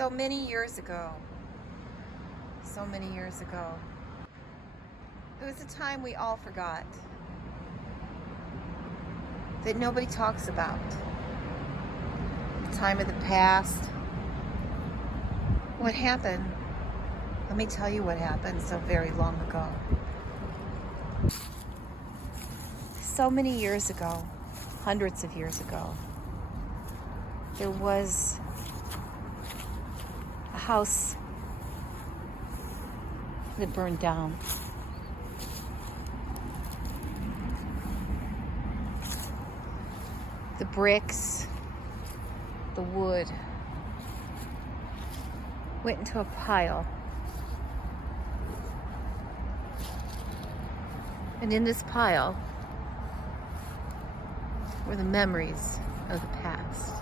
So many years ago, so many years ago, it was a time we all forgot, that nobody talks about. The time of the past. What happened? Let me tell you what happened so very long ago. So many years ago, hundreds of years ago, there was a house that burned down. The bricks, the wood, went into a pile. And in this pile were the memories of the past.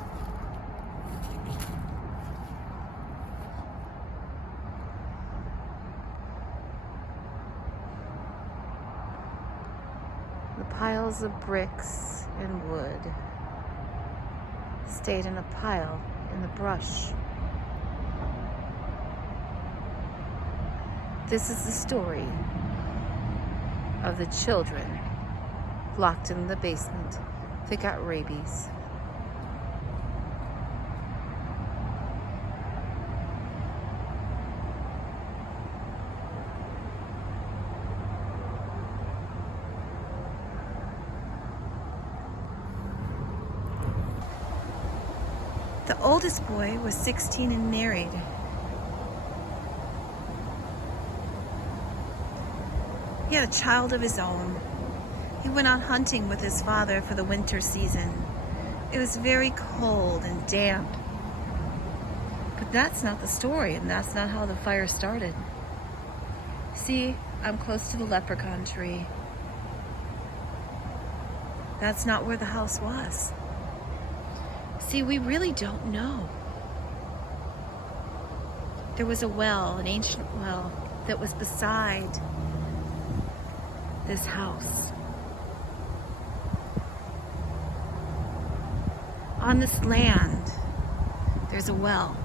The piles of bricks and wood stayed in a pile in the brush. This is the story of the children locked in the basement that got rabies. The oldest boy was 16 and married. He had a child of his own. He went out hunting with his father for the winter season. It was very cold and damp. But that's not the story, and that's not how the fire started. See, I'm close to the leprechaun tree. That's not where the house was. See, we really don't know. There was a well, an ancient well, that was beside this house. On this land, there's a well.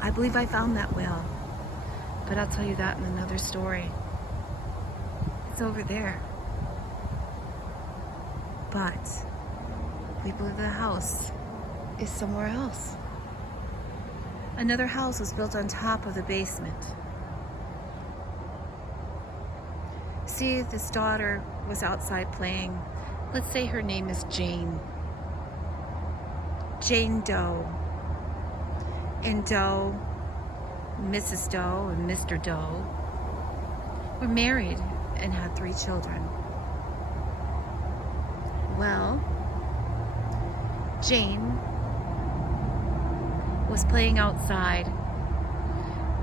I believe I found that well, but I'll tell you that in another story. It's over there. But we believe the house is somewhere else. Another house was built on top of the basement. See, this daughter was outside playing. Let's say her name is Jane. Jane Doe. And Doe, Mrs. Doe and Mr. Doe were married and had 3 children. Well, Jane was playing outside,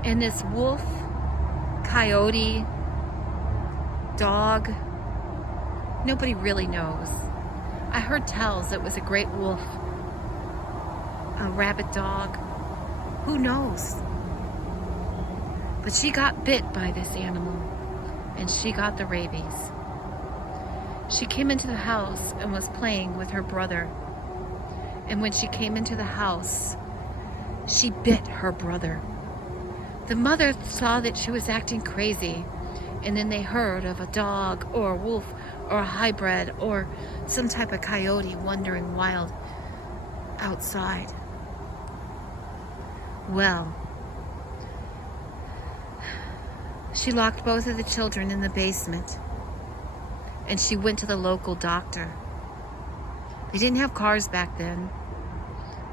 and this wolf, coyote, dog, nobody really knows. I heard tells it was a great wolf, a rabid dog. Who knows? But she got bit by this animal, and she got the rabies. She came into the house and was playing with her brother. And when she came into the house, she bit her brother. The mother saw that she was acting crazy, and then they heard of a dog or a wolf or a hybrid or some type of coyote wandering wild outside. Well, she locked both of the children in the basement, and she went to the local doctor. They didn't have cars back then.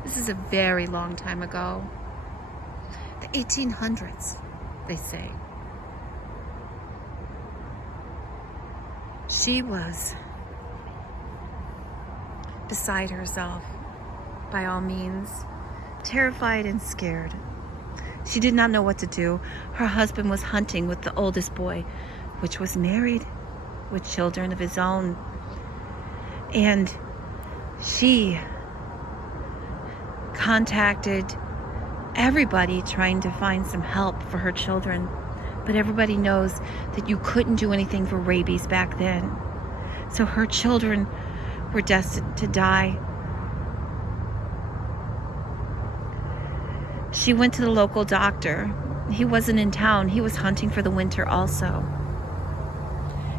This is a very long time ago. The 1800's, they say. She was beside herself, by all means, terrified and scared. She did not know what to do. Her husband was hunting with the oldest boy, which was married with children of his own. And she contacted everybody trying to find some help for her children. But everybody knows that you couldn't do anything for rabies back then. So her children were destined to die. She went to the local doctor. He wasn't in town. He was hunting for the winter also.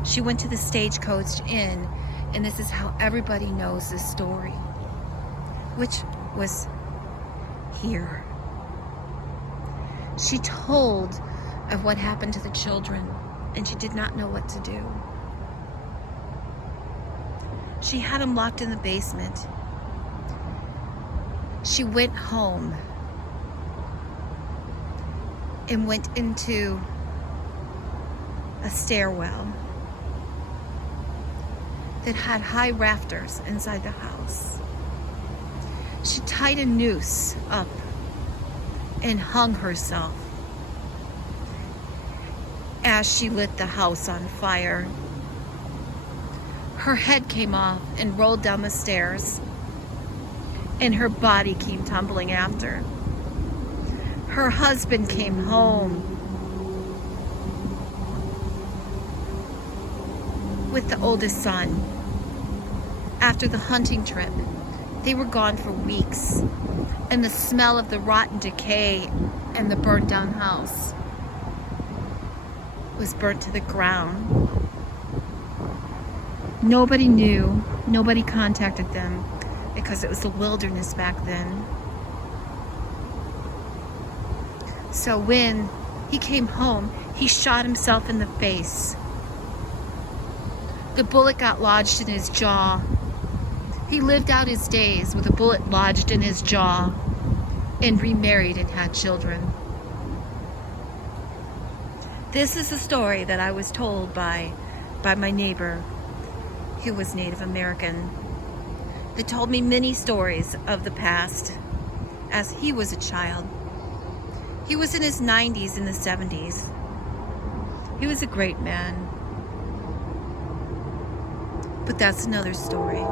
She went to the Stagecoach Inn, and this is how everybody knows this story, which was here. She told of what happened to the children, and she did not know what to do. She had them locked in the basement. She went home and went into a stairwell that had high rafters inside the house. She tied a noose up and hung herself as she lit the house on fire. Her head came off and rolled down the stairs, and her body came tumbling after. Her husband came home with the oldest son after the hunting trip. They were gone for weeks, and the smell of the rotten decay and the burnt down house was burnt to the ground. Nobody knew, nobody contacted them because it was the wilderness back then. So when he came home, he shot himself in the face. The bullet got lodged in his jaw. He lived out his days with a bullet lodged in his jaw and remarried and had children. This is a story that I was told by my neighbor who was Native American, that told me many stories of the past as he was a child. He was in his 90s and the 70s. He was a great man. But that's another story.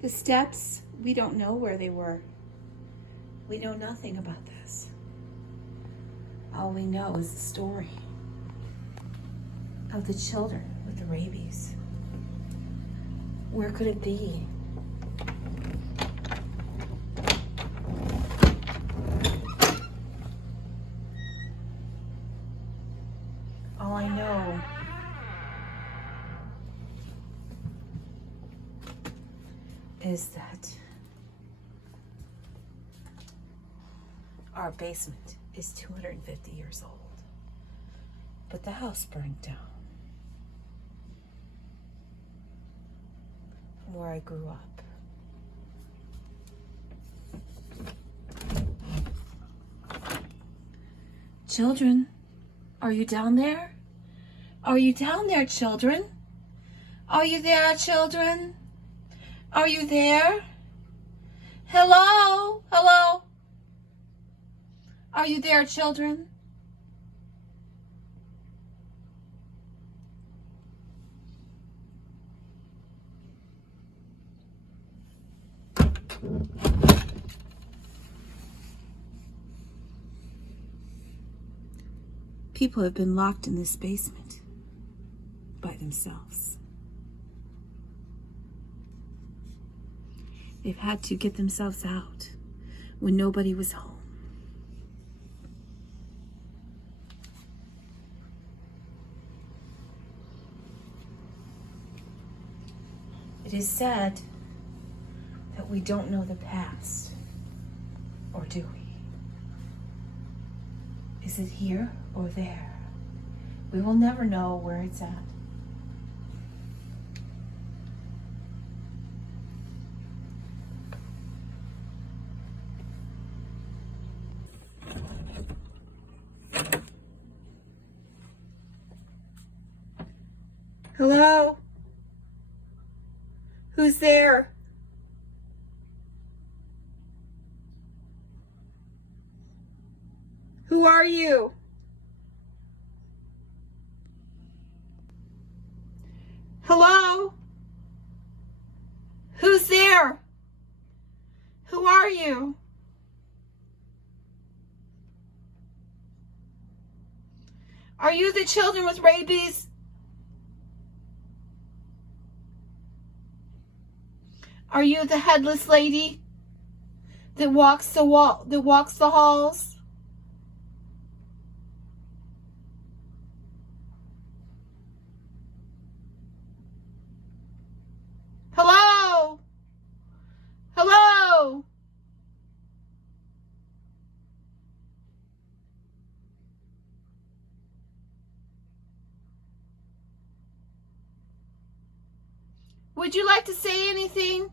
The steps, we don't know where they were. We know nothing about this. All we know is the story of the children with the rabies. Where could it be? All I know is that our basement is 250 years old, but the house burned down from where I grew up. Children, are you down there? Are you down there, children? Are you there, children? Are you there? Hello? Hello? Are you there, children? People have been locked in this basement by themselves. They've had to get themselves out when nobody was home. It is said that we don't know the past, or do we? Is it here or there? We will never know where it's at. Hello? Who's there? Who are you? Hello? Who's there? Who are you? Are you the children with rabies? Are you the headless lady that walks the halls? Hello? Hello? Would you like to say anything?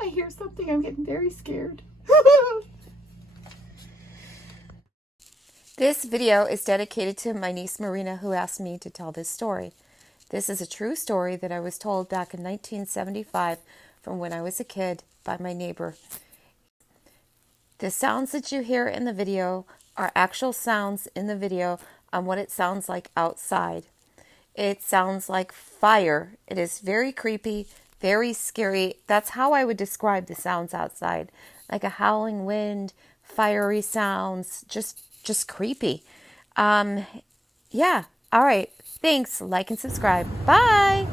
I hear something. I'm getting very scared. This video is dedicated to my niece Marina, who asked me to tell this story. This is a true story that I was told back in 1975 from when I was a kid by my neighbor. The sounds that you hear in the video are actual sounds in the video on what it sounds like outside. It sounds like fire. It is very creepy, very scary. That's how I would describe the sounds outside. Like a howling wind, fiery sounds, just creepy. Yeah. All right. Thanks. Like and subscribe. Bye.